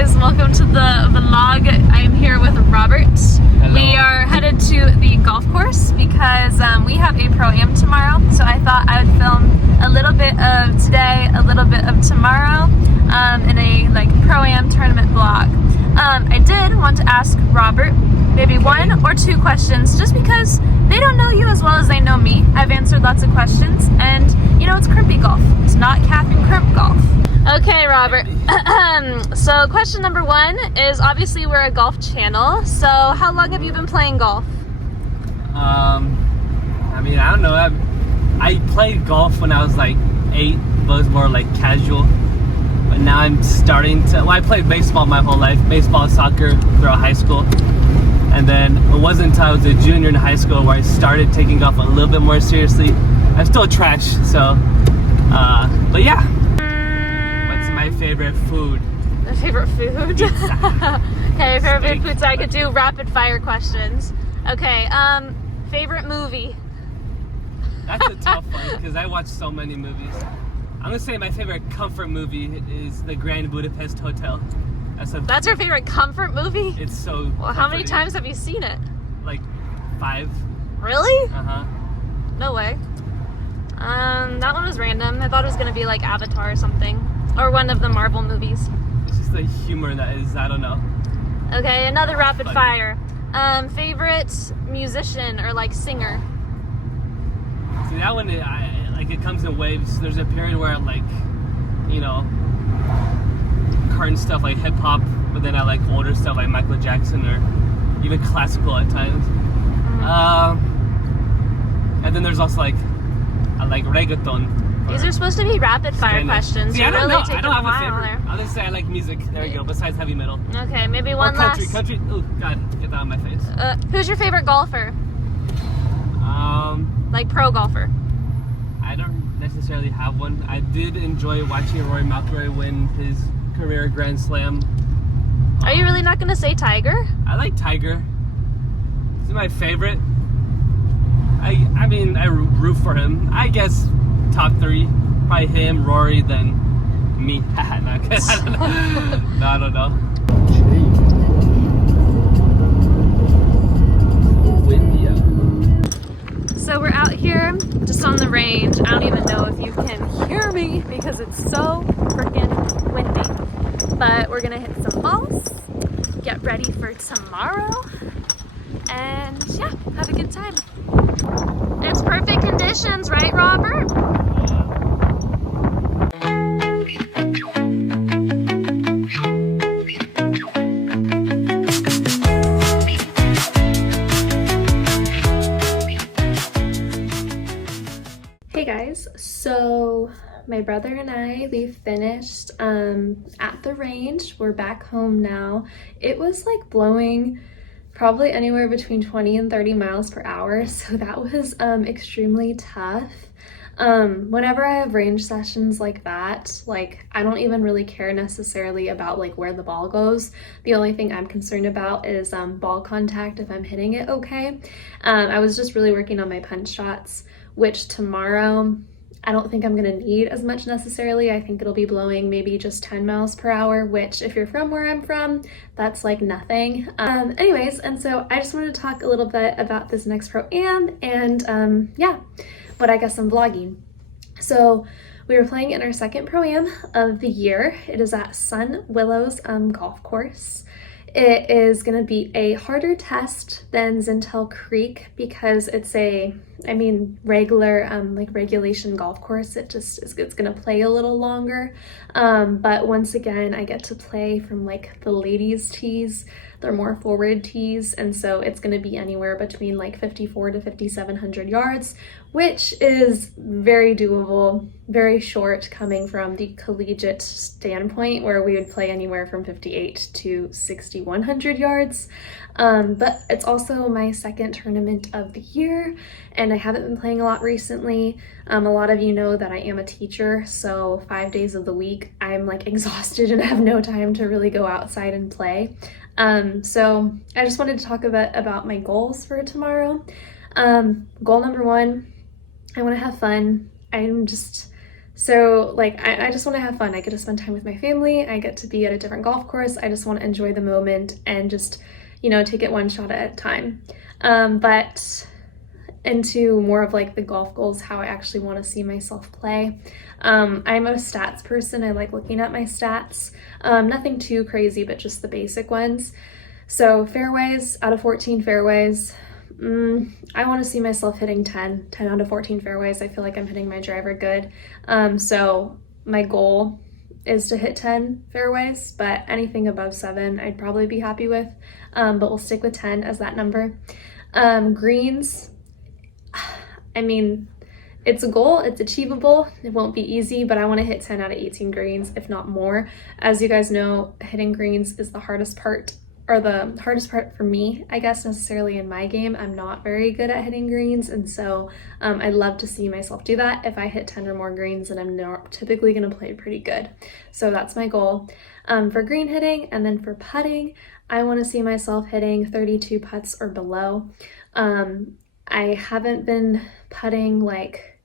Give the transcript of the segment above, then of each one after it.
guys, welcome to the vlog. I'm here with Robert. Hello. We are headed to the golf course because we have a pro-am tomorrow, so I thought I would film a little bit of today, a little bit of tomorrow in a pro-am tournament vlog. I did want to ask Robert maybe one or two questions just because they don't know you as well as they know me. I've answered lots of questions and you know, it's crimpy golf. It's not cap and crimp golf. Okay, Robert. So question number one is, obviously we're a golf channel, so how long have you been playing golf? I mean, I don't know. I played golf when I was like 8, but it was more like casual. But now I'm starting to, well, I played baseball my whole life, baseball, soccer throughout high school. And then it wasn't until I was a junior in high school where I started taking golf a little bit more seriously. I'm still trash, so, but yeah. What's my favorite food? Favorite food? Pizza. Okay, favorite Steak. food, so I could do rapid fire questions. Okay, favorite movie? That's a tough one because I watch so many movies. I'm gonna say my favorite comfort movie is The Grand Budapest Hotel. That's your favorite comfort movie? It's so Well, how many comforting. times have you seen it? Like 5. Really? Uh-huh. No way. That one was random. I thought it was gonna be like Avatar or something. Or one of the Marvel movies. It's just the humor that is, I don't know. Okay, another rapid Funny. fire. Favorite musician or like singer? See, that one, it comes in waves. There's a period where I like, you know, current stuff like hip hop, but then I like older stuff like Michael Jackson or even classical at times. And then there's also I like reggaeton. These are supposed to be rapid fire Spanish. questions. See, You're I don't really know. I taking don't have a while favorite. there. I'll just say I like music. There we go. Besides heavy metal. Okay, maybe Or one country. last. Country. Oh God, get that on my face. Who's your favorite golfer? Like pro golfer. I don't necessarily have one. I did enjoy watching Rory McIlroy win his career Grand Slam. Are you really not gonna say Tiger? I like Tiger. He's my favorite. I mean, I root for him. I guess top 3, probably him, Rory, then me. No, I don't know. No, I don't know. Windy out. So we're out here just on the range. I don't even know if you can hear me because it's so freaking windy. But we're gonna hit some balls, get ready for tomorrow, and yeah, have a good time. It's perfect conditions, right, Robert? Hey guys, so my brother and we finished at the range. We're back home now. It was like blowing probably anywhere between 20 and 30 miles per hour, so that was extremely tough. Whenever I have range sessions like that, I don't even really care necessarily about where the ball goes. The only thing I'm concerned about is ball contact, if I'm hitting it okay. I was just really working on my punch shots, which tomorrow I don't think I'm gonna need as much necessarily. I think it'll be blowing maybe just 10 miles per hour, which if you're from where I'm from, that's like nothing. Anyways, and so I just wanted to talk a little bit about this next pro-am and yeah, but I guess I'm vlogging. So we were playing in our second pro-am of the year. It is at Willows golf course. It is going to be a harder test than Zintel Creek because it's regular regulation golf course. It's going to play a little longer. But once again, I get to play from the ladies' tees. They're more forward tees, and so it's going to be anywhere between 54 to 5,700 yards, which is very doable, very short coming from the collegiate standpoint where we would play anywhere from 58 to 6,100 yards. But it's also my second tournament of the year, and I haven't been playing a lot recently. A lot of you know that I am a teacher, so 5 days of the week I'm exhausted and have no time to really go outside and play. So I just wanted to talk a bit about my goals for tomorrow. Goal number 1, I want to have fun. I'm just So like I just want to have fun. I get to spend time with my family. I get to be at a different golf course. I just want to enjoy the moment and just, you know, take it one shot at a time. But into more of like the golf goals, how I actually want to see myself play. I'm a stats person. I like looking at my stats. Nothing too crazy, but just the basic ones. So fairways, out of 14 fairways, I want to see myself hitting 10 out of 14 fairways. I feel like I'm hitting my driver good. So my goal is to hit 10 fairways, but anything above 7 I'd probably be happy with. But we'll stick with 10 as that number. Greens, I mean, it's a goal, it's achievable. It won't be easy, but I want to hit 10 out of 18 greens, if not more. As you guys know, hitting greens is the hardest part, or the hardest part for me, I guess, necessarily in my game. I'm not very good at hitting greens, and so I'd love to see myself do that. If I hit 10 or more greens, then I'm not typically going to play pretty good. So that's my goal for green hitting. And then for putting, I want to see myself hitting 32 putts or below. I haven't been putting like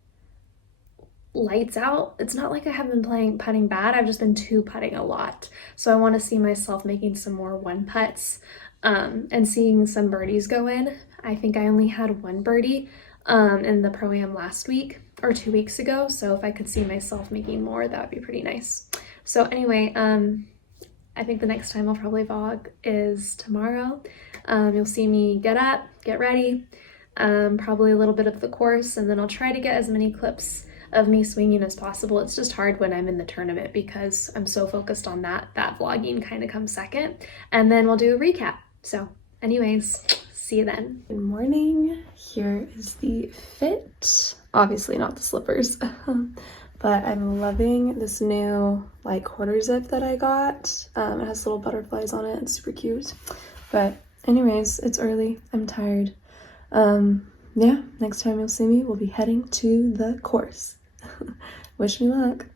lights out. It's not like I haven't been putting bad. I've just been putting a lot. So I want to see myself making some more 1 putts and seeing some birdies go in. I think I only had 1 birdie in the Pro-Am last week or 2 weeks ago. So if I could see myself making more, that would be pretty nice. So anyway, I think the next time I'll probably vlog is tomorrow. You'll see me get up, get ready, probably a little bit of the course, and then I'll try to get as many clips of me swinging as possible. It's just hard when I'm in the tournament because I'm so focused on that vlogging kind of comes second, and then we'll do a recap. So anyways, see you then. Good morning. Here is the fit. Obviously not the slippers, but I'm loving this new like quarter zip that I got. It has little butterflies on it. It's super cute. But anyways, it's early. I'm tired. Yeah, next time you'll see me, we'll be heading to the course. Wish me luck.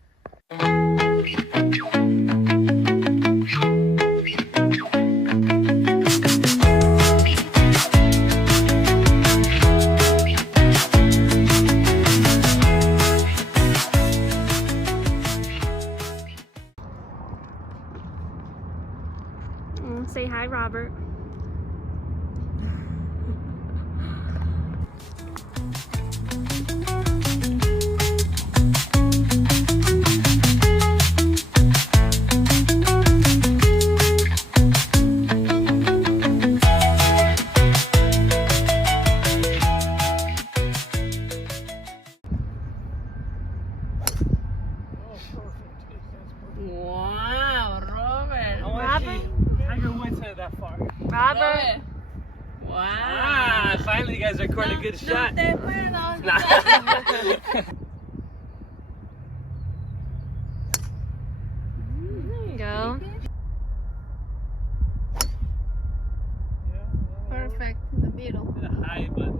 Say hi, Robert. Wow, Robert. That far. Robert. Wow. Ah, finally you guys recorded a good shot. There you go. Perfect. In the middle. High, but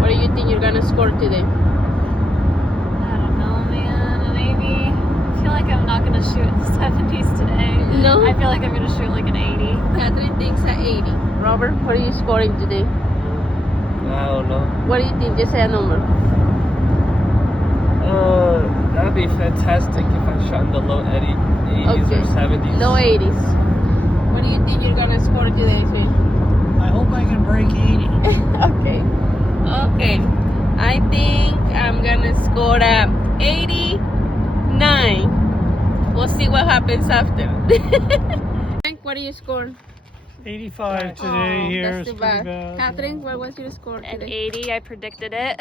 What do you think you're gonna score today? I don't know, man. Maybe. I feel like I'm not gonna shoot the 70s today. No? I feel like I'm gonna shoot like an 80. Catherine thinks at 80. Robert, what are you scoring today? I don't know. What do you think? Just say a number. That'd be fantastic if I shot in the low 80s or 70s. Low 80s. What do you think you're gonna score today, Sweet? I hope I can break 80. Okay. Okay. I think I'm gonna score at 89. We'll see what happens after. What do you score? 85 today Oh, here. that's It's too pretty bad. bad. Catherine, what was your score An today? 80, I predicted it.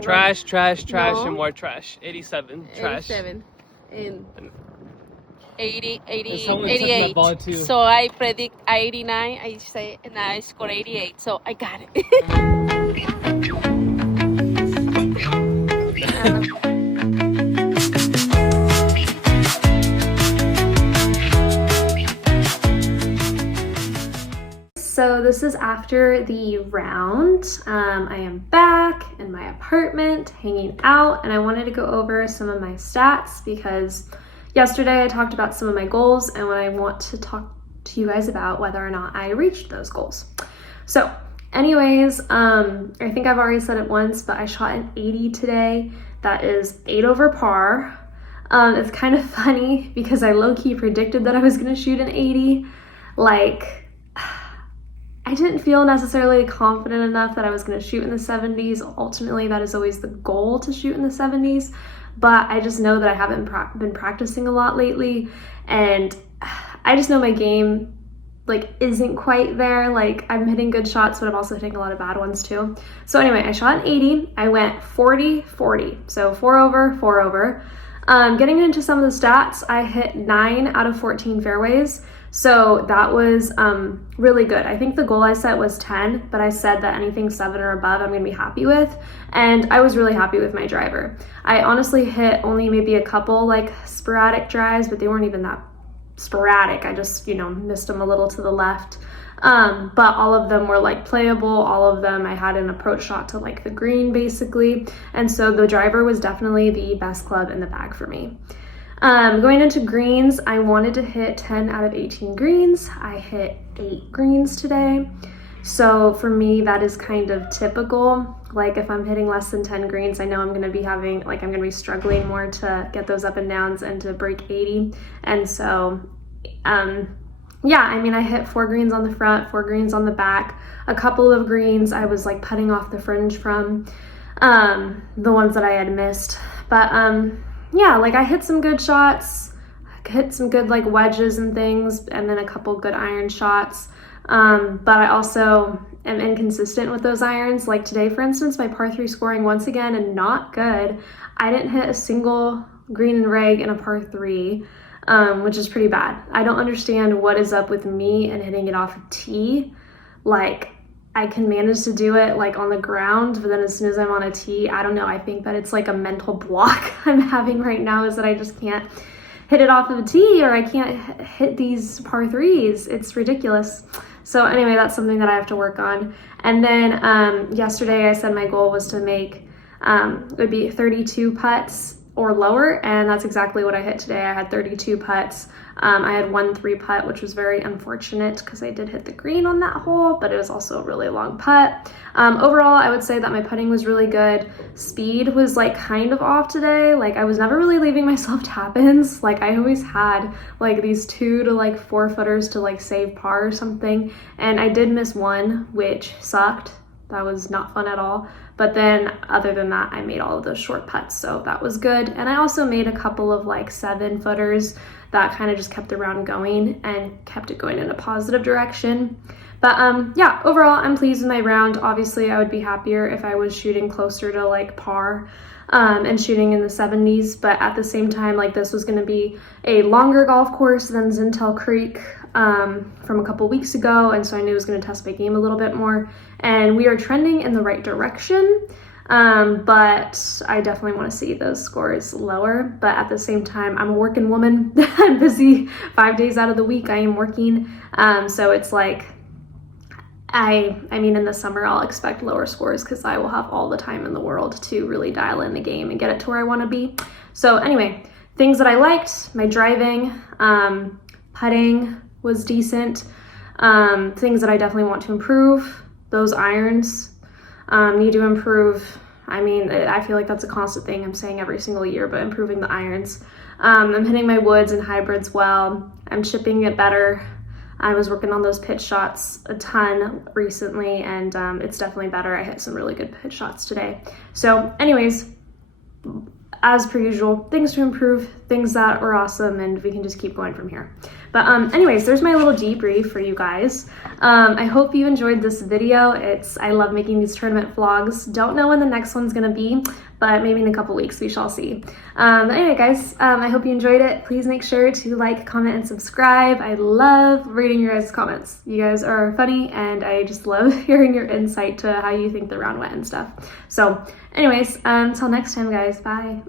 Trash, trash, trash, No. and more trash. 87, trash. 87 and 80, 80, Someone took my 88. ball too. So I predict 89. I say, and I score 88. So I got it. So this is after the round. I am back in my apartment hanging out, and I wanted to go over some of my stats because yesterday I talked about some of my goals, and I want to talk to you guys about whether or not I reached those goals. So anyways, I think I've already said it once, but I shot an 80 today. That is 8 over par. It's kind of funny because I low-key predicted that I was gonna shoot an 80. Like, I didn't feel necessarily confident enough that I was going to shoot in the 70s. Ultimately, that is always the goal, to shoot in the 70s. But I just know that I haven't been practicing a lot lately. And I just know my game, like, isn't quite there. Like, I'm hitting good shots, but I'm also hitting a lot of bad ones too. So anyway, I shot an 80. I went 40-40. So 4 over, 4 over. Getting into some of the stats, I hit 9 out of 14 fairways. So that was really good. I think the goal I set was 10, but I said that anything 7 or above I'm gonna be happy with. And I was really happy with my driver. I honestly hit only maybe a couple like sporadic drives, but they weren't even that sporadic. I just, missed them a little to the left. But all of them were like playable. All of them, I had an approach shot to like the green basically. And so the driver was definitely the best club in the bag for me. Going into greens, I wanted to hit 10 out of 18 greens. I hit 8 greens today. So for me, that is kind of typical. Like if I'm hitting less than 10 greens, I know I'm going to be I'm going to be struggling more to get those up and downs and to break 80. And so, yeah, I mean, I hit 4 greens on the front, 4 greens on the back, a couple of greens I was like putting off the fringe from, the ones that I had missed. But, yeah, like I hit some good shots, hit some good like wedges and things, and then a couple good iron shots. But I also am inconsistent with those irons. Like today, for instance, my par 3 scoring once again and not good. I didn't hit a single green and reg in a par 3, which is pretty bad. I don't understand what is up with me and hitting it off a tee. Like I can manage to do it like on the ground, but then as soon as I'm on a tee, I don't know. I think that it's like a mental block I'm having right now, is that I just can't hit it off of a tee, or I can't hit these par 3s. It's ridiculous. So anyway, that's something that I have to work on. And then yesterday I said my goal was to make, it would be 32 putts or lower, and that's exactly what I hit today. I had 32 putts. I had 1 3-putt, which was very unfortunate because I did hit the green on that hole, but it was also a really long putt. Overall, I would say that my putting was really good. Speed was like kind of off today. Like I was never really leaving myself tap-ins. Like I always had like these 2 to like 4 footers to like save par or something. And I did miss one, which sucked. That was not fun at all. But then other than that, I made all of those short putts, so that was good. And I also made a couple of like 7 footers that kind of just kept the round going and kept it going in a positive direction. But yeah, overall, I'm pleased with my round. Obviously, I would be happier if I was shooting closer to like par and shooting in the 70s. But at the same time, like this was going to be a longer golf course than Zintel Creek from a couple weeks ago. And so I knew it was going to test my game a little bit more. And we are trending in the right direction. But I definitely want to see those scores lower. But at the same time, I'm a working woman. I'm busy 5 days out of the week. I am working. So it's like, I mean, in the summer, I'll expect lower scores because I will have all the time in the world to really dial in the game and get it to where I want to be. So anyway, things that I liked, my driving, putting was decent. Things that I definitely want to improve, those irons need to improve. I mean, I feel like that's a constant thing I'm saying every single year, but improving the irons. I'm hitting my woods and hybrids well. I'm chipping it better. I was working on those pitch shots a ton recently, and it's definitely better. I hit some really good pitch shots today. So anyways, as per usual, things to improve, things that are awesome, and we can just keep going from here. But anyways, there's my little debrief for you guys. I hope you enjoyed this video. I love making these tournament vlogs. Don't know when the next one's gonna be, but maybe in a couple weeks, we shall see. But anyway, guys, I hope you enjoyed it. Please make sure to like, comment, and subscribe. I love reading your guys' comments. You guys are funny, and I just love hearing your insight to how you think the round went and stuff. So anyways, until next time, guys, bye.